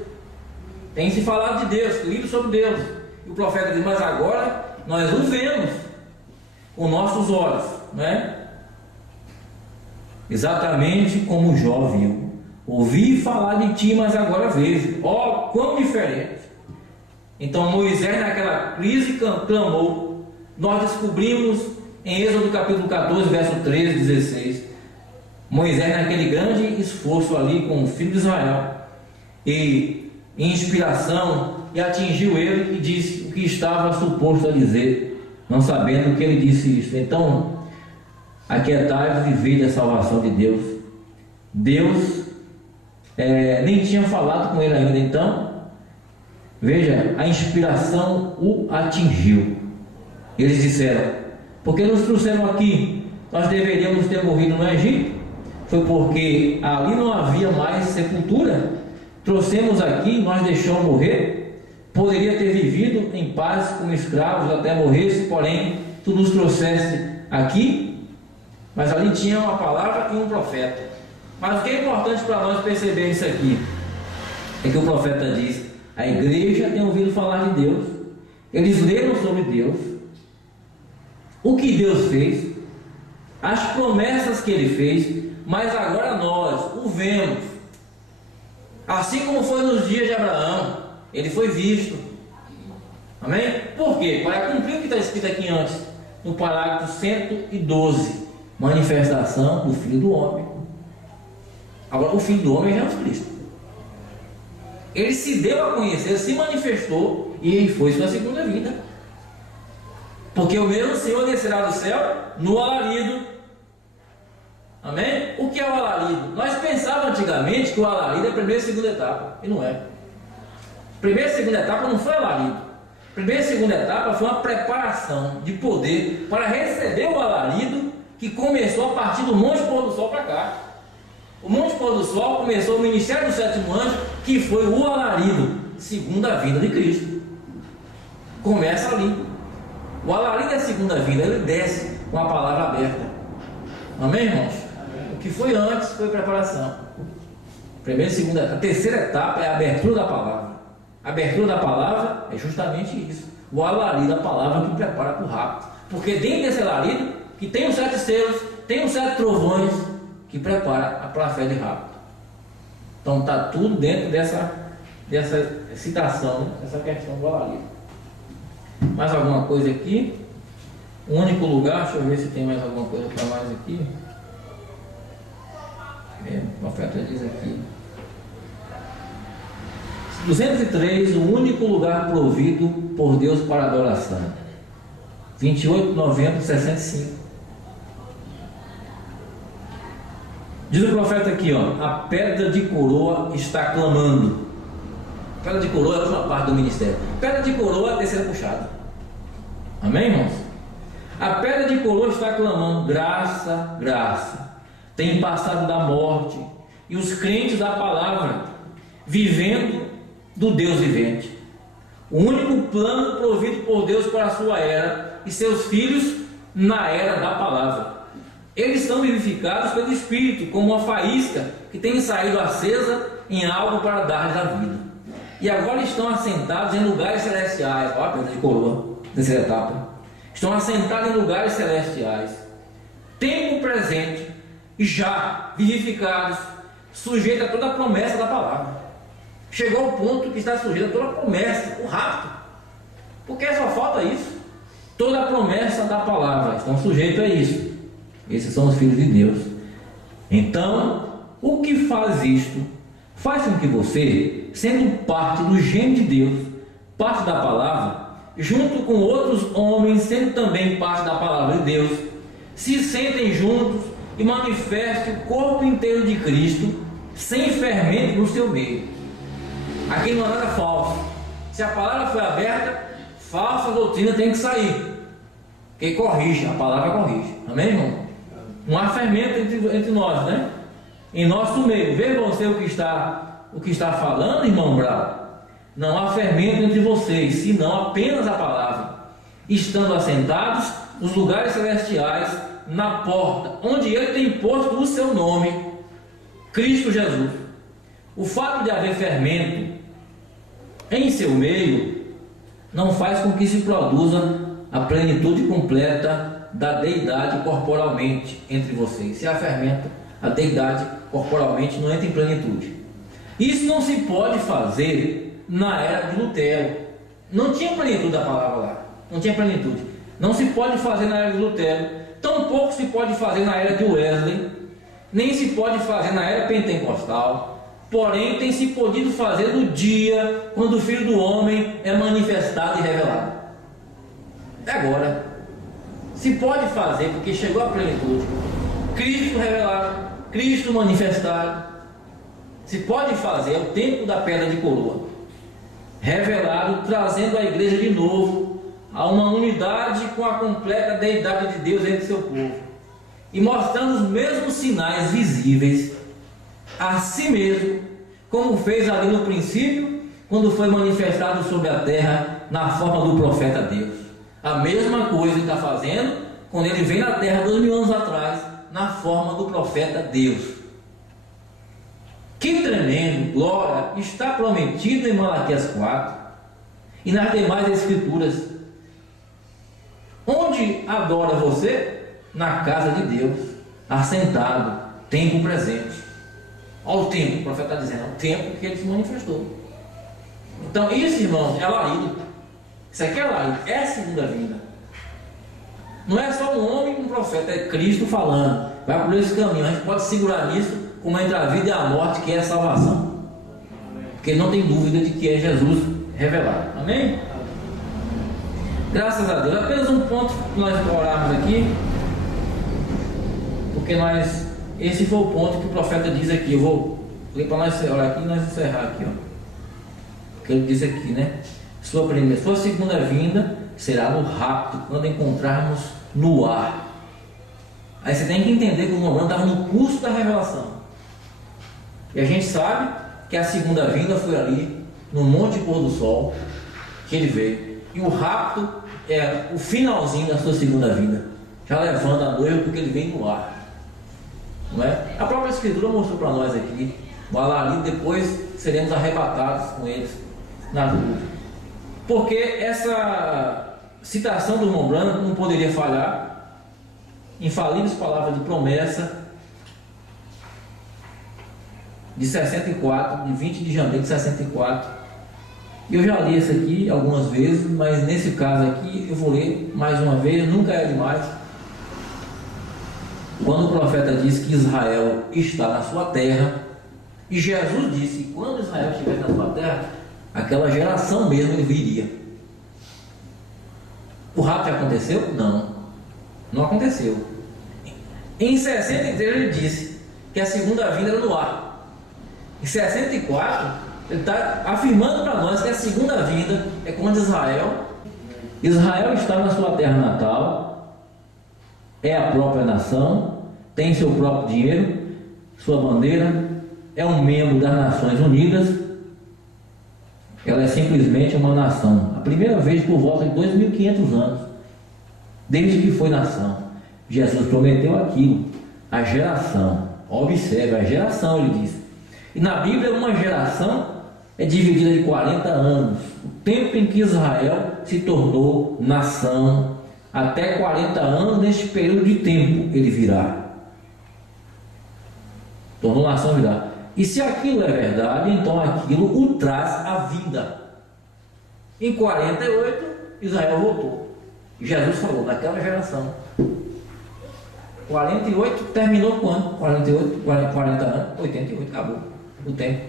tem se falado de Deus, lido sobre Deus, e o profeta diz: mas agora nós o vemos com nossos olhos, não é? Exatamente como Jó viu: ouvi falar de ti, mas agora vejo. Ó, quão diferente. Então Moisés, naquela crise, clamou. Nós descobrimos em Êxodo capítulo 14, verso 13, 16, Moisés naquele grande esforço ali com o filho de Israel, e em inspiração, e atingiu ele e disse o que estava suposto a dizer, não sabendo que ele disse isso. Então, aquietai-vos e vede a salvação de Deus. Deus nem tinha falado com ele ainda. Então, veja, a inspiração o atingiu. Eles disseram: porque nos trouxeram aqui? Nós deveríamos ter morrido no Egito. Foi porque ali não havia mais sepultura. Trouxemos aqui, nós deixamos morrer. Poderia ter vivido em paz como escravos até morrer, porém tu nos trouxeste aqui. Mas ali tinha uma palavra e um profeta. Mas o que é importante para nós perceber isso aqui é que o profeta diz: a igreja tem ouvido falar de Deus, eles leram sobre Deus, o que Deus fez, as promessas que ele fez, mas agora nós o vemos, assim como foi nos dias de Abraão. Ele foi visto, amém? Por quê? Para cumprir o que está escrito aqui antes, no parágrafo 112, manifestação do Filho do Homem. Agora, o Filho do Homem é Jesus Cristo. Ele se deu a conhecer, se manifestou, e ele foi sua segunda vinda. Porque o mesmo Senhor descerá do céu no alarido, Amém? O que é o alarido? Nós pensávamos antigamente que o alarido é a primeira e segunda etapa, e não é. Primeira e segunda etapa não foi alarido. Primeira e segunda etapa foi uma preparação de poder para receber o alarido que começou a partir do Monte Pôr do Sol para cá. O Monte Pôr do Sol começou o ministério do sétimo anjo, que foi o alarido, segundo a vinda de Cristo. Começa ali. O alarido é a segunda vinda, ele desce com a palavra aberta. Amém, irmãos? O que foi antes foi preparação. Primeira e segunda etapa. A terceira etapa é a abertura da palavra. A abertura da palavra é justamente isso. O alarido, a palavra que prepara para o rapto. Porque dentro desse alarido, que tem os 7 selos, tem os 7 trovões, que prepara para a fé de rapto. Então está tudo dentro dessa citação, né? Essa questão do alarido. Mais alguma coisa aqui? O único lugar, deixa eu ver se tem mais alguma coisa para mais aqui. O profeta diz aqui. 203, o único lugar provido por Deus para adoração. 28 de novembro de 65. Diz o profeta aqui, ó, a pedra de coroa está clamando. Pedra de coroa é a última parte do ministério. Pedra de coroa é a terceira puxada. Amém, irmãos? A pedra de coroa está clamando, graça, graça. Tem passado da morte, e os crentes da palavra, vivendo do Deus vivente. O único plano provido por Deus para a sua era, e seus filhos na era da palavra. Eles são vivificados pelo Espírito, como uma faísca que tem saído acesa em algo para dar-lhes a vida. E agora estão assentados em lugares celestiais. Olha a pedra de coroa, terceira etapa. Estão assentados em lugares celestiais. Tempo presente, já vivificados, sujeitos a toda a promessa da palavra. Chegou ao ponto que está sujeito a toda a promessa, o rapto. Porque só falta isso. Toda a promessa da palavra estão sujeitos a isso. Esses são os filhos de Deus. Então, o que faz isto? Faz com que você, sendo parte do gênero de Deus, parte da palavra, junto com outros homens, sendo também parte da palavra de Deus, se sentem juntos e manifestem o corpo inteiro de Cristo, sem fermento no seu meio. Aqui não é nada falso. Se a palavra foi aberta, falsa doutrina tem que sair. Porque corrige, a palavra corrige. Amém, irmão? Não há fermento entre nós, né? Em nosso meio. Veja você o que está falando, irmão Brau. Não há fermento entre vocês, senão apenas a palavra. Estando assentados nos lugares celestiais, na porta, onde ele tem posto o seu nome, Cristo Jesus. O fato de haver fermento em seu meio não faz com que se produza a plenitude completa da deidade corporalmente entre vocês. Se há fermento, a deidade corporalmente não entra em plenitude. Isso não se pode fazer na era de Lutero. Não tinha plenitude da palavra lá. Não tinha plenitude. Não se pode fazer na era de Lutero. Tampouco se pode fazer na era de Wesley. Nem se pode fazer na era pentecostal. Porém, tem se podido fazer no dia quando o Filho do Homem é manifestado e revelado. É agora. Se pode fazer porque chegou a plenitude. Cristo revelado, Cristo manifestado. Se pode fazer, é o tempo da pedra de coroa. Revelado, trazendo a igreja de novo a uma unidade com a completa deidade de Deus entre seu povo. E mostrando os mesmos sinais visíveis a si mesmo, como fez ali no princípio, quando foi manifestado sobre a terra na forma do profeta Deus. A mesma coisa ele está fazendo quando ele vem na terra 2000 anos atrás, na forma do profeta Deus. Que tremendo, glória, está prometido em Malaquias 4 e nas demais escrituras. Onde adora você? Na casa de Deus, assentado, tempo presente. Olha o tempo, o profeta está dizendo, o tempo que ele se manifestou. Então isso, irmãos, é alarido. Isso aqui é alarido, é a segunda vinda. Não é só um homem e um profeta, é Cristo falando. Vai por esse caminho, a gente pode segurar nisso, como entre a vida e a morte, que é a salvação. Porque não tem dúvida de que é Jesus revelado. Amém? Graças a Deus. Apenas um ponto que nós orarmos aqui, porque nós esse foi o ponto que o profeta diz aqui. Eu vou ler para nós olhar aqui e nós encerrar aqui, ó. O que ele diz aqui, né? Sua segunda vinda será no rapto, quando encontrarmos no ar. Aí você tem que entender que o irmão Branham estava no curso da revelação. E a gente sabe que a segunda vinda foi ali, no Monte Pôr do Sol, que ele veio. E o rapto é o finalzinho da sua segunda vinda, já levando a noiva, porque ele vem no ar. Não é? A própria Escritura mostrou para nós aqui, ali depois seremos arrebatados com eles na nuvem. Porque essa citação do irmão Branham não poderia falhar. Infalíveis palavras de promessa de 64, de 20 de janeiro de 64. Eu já li isso aqui algumas vezes, mas nesse caso aqui eu vou ler mais uma vez, nunca é demais. Quando o profeta diz que Israel está na sua terra, e Jesus disse que quando Israel estiver na sua terra, aquela geração mesmo ele viria. O rapto já aconteceu? Não aconteceu. Em 63 ele disse que a segunda vinda era no ar. Em 64 ele está afirmando para nós que a segunda vinda é quando Israel está na sua terra natal, é a própria nação, tem seu próprio dinheiro, sua bandeira, é um membro das Nações Unidas. Ela é simplesmente uma nação. A primeira vez por volta de 2.500 anos, desde que foi nação. Jesus prometeu aquilo, a geração. Observe, a geração, ele diz. E na Bíblia, uma geração é dividida de 40 anos. O tempo em que Israel se tornou nação, até 40 anos, neste período de tempo, ele virá. Tornou nação, virá. E se aquilo é verdade, então aquilo o traz à vida. Em 48, Israel voltou. Jesus falou, daquela geração. 48 terminou quando? 48, 40 anos, 88, acabou o tempo.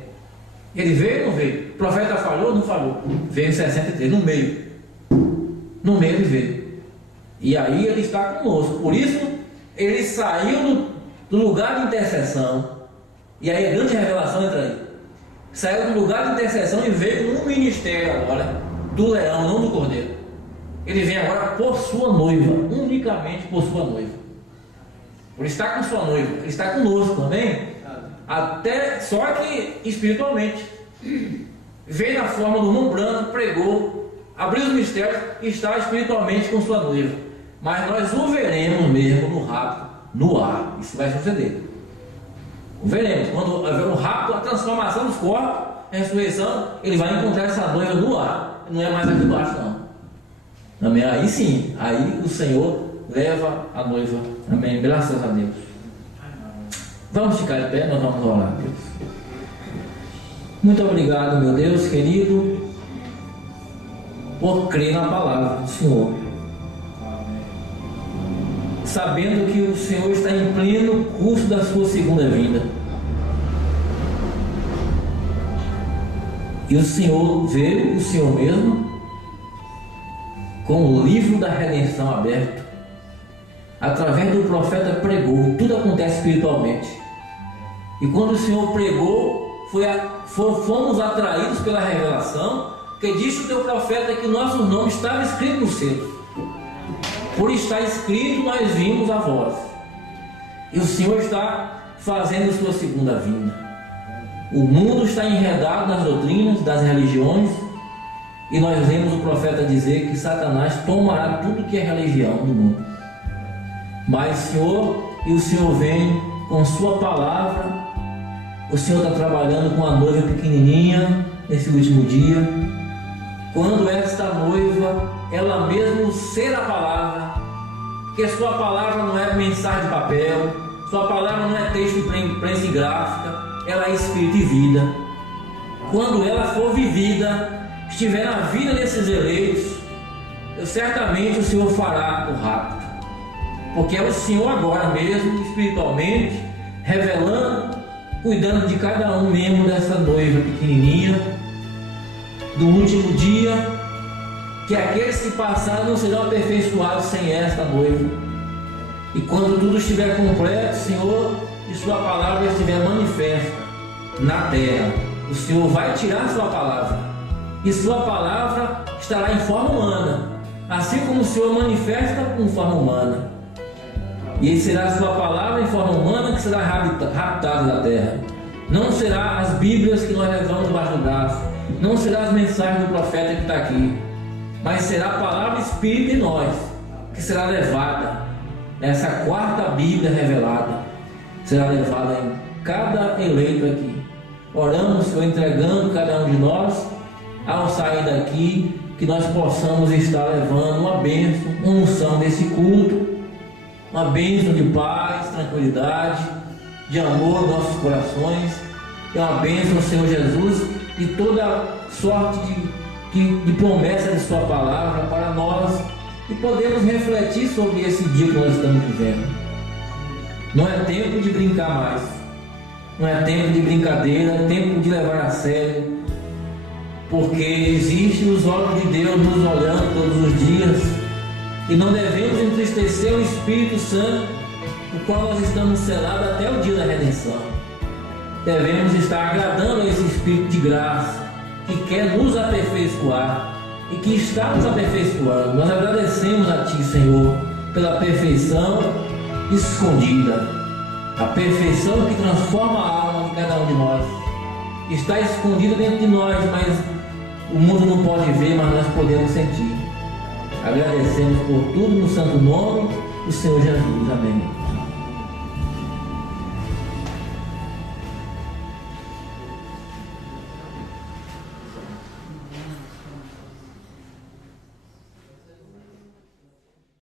Ele veio ou não veio? O profeta falhou ou não falhou? Veio em 63, no meio. No meio ele veio. E aí ele está conosco. Por isso, ele saiu do lugar de intercessão. E aí a grande revelação entra aí. Saiu do lugar de intercessão e veio no ministério agora do leão, não do cordeiro. Ele vem agora por sua noiva, unicamente por sua noiva. Por estar com sua noiva, ele está conosco também, até só que espiritualmente. Veio na forma do irmão Branham, pregou, abriu os mistérios e está espiritualmente com sua noiva. Mas nós o veremos mesmo no rapto, no ar. Isso vai suceder. O veremos. Quando haver um rapto, a transformação dos corpos, a ressurreição, ele vai encontrar essa noiva no ar. Não é mais aqui embaixo, não. Amém? Aí sim, aí o Senhor leva a noiva. Amém? Graças a Deus. Vamos ficar de pé, nós vamos orar, Deus. Muito obrigado, meu Deus querido, por crer na palavra do Senhor. Sabendo que o Senhor está em pleno curso da sua segunda vinda. E o Senhor veio, o Senhor mesmo, com o livro da redenção aberto. Através do profeta pregou, tudo acontece espiritualmente. E quando o Senhor pregou, fomos atraídos pela revelação, que disse o teu profeta que o nosso nome estava escrito no selo. Por estar escrito, nós vimos a voz. E o Senhor está fazendo sua segunda vinda. O mundo está enredado nas doutrinas das religiões, e nós vemos o profeta dizer que Satanás tomará tudo que é religião do mundo. Mas Senhor, e o Senhor vem com sua palavra. O Senhor está trabalhando com a noiva pequenininha nesse último dia. Quando esta noiva, ela mesmo ser a palavra, porque sua palavra não é mensagem de papel, sua palavra não é texto de imprensa e gráfica, ela é espírito e vida. Quando ela for vivida, estiver na vida desses eleitos, certamente o Senhor fará o rapto, porque é o Senhor agora mesmo, espiritualmente, revelando, cuidando de cada um membro dessa noiva pequenininha, do último dia, que aqueles que passaram não serão aperfeiçoados sem esta noiva. E quando tudo estiver completo, Senhor, que sua palavra estiver manifesta na terra, o Senhor vai tirar sua palavra, e sua palavra estará em forma humana, assim como o Senhor manifesta em forma humana. E será a sua palavra em forma humana que será raptada da terra. Não será as Bíblias que nós levamos debaixo do braço, não será as mensagens do profeta que está aqui, mas será a palavra Espírito em nós, que será levada. Essa quarta Bíblia revelada será levada em cada eleito aqui. Oramos, Senhor, entregando cada um de nós, ao sair daqui, que nós possamos estar levando uma bênção, uma unção desse culto, uma bênção de paz, tranquilidade, de amor nos nossos corações, e uma bênção, Senhor Jesus, de toda sorte de promessa de sua palavra para nós, e podemos refletir sobre esse dia que nós estamos vivendo. Não é tempo de brincar mais, não é tempo de brincadeira, é tempo de levar a sério, porque existe os olhos de Deus nos olhando todos os dias, e não devemos entristecer o Espírito Santo, o qual nós estamos selados até o dia da redenção. Devemos estar agradando a esse Espírito de graça, que quer nos aperfeiçoar e que está nos aperfeiçoando. Nós agradecemos a Ti, Senhor, pela perfeição escondida, a perfeição que transforma a alma de cada um de nós. Está escondida dentro de nós, mas o mundo não pode ver, mas nós podemos sentir. Agradecemos por tudo no santo nome do Senhor Jesus. Amém.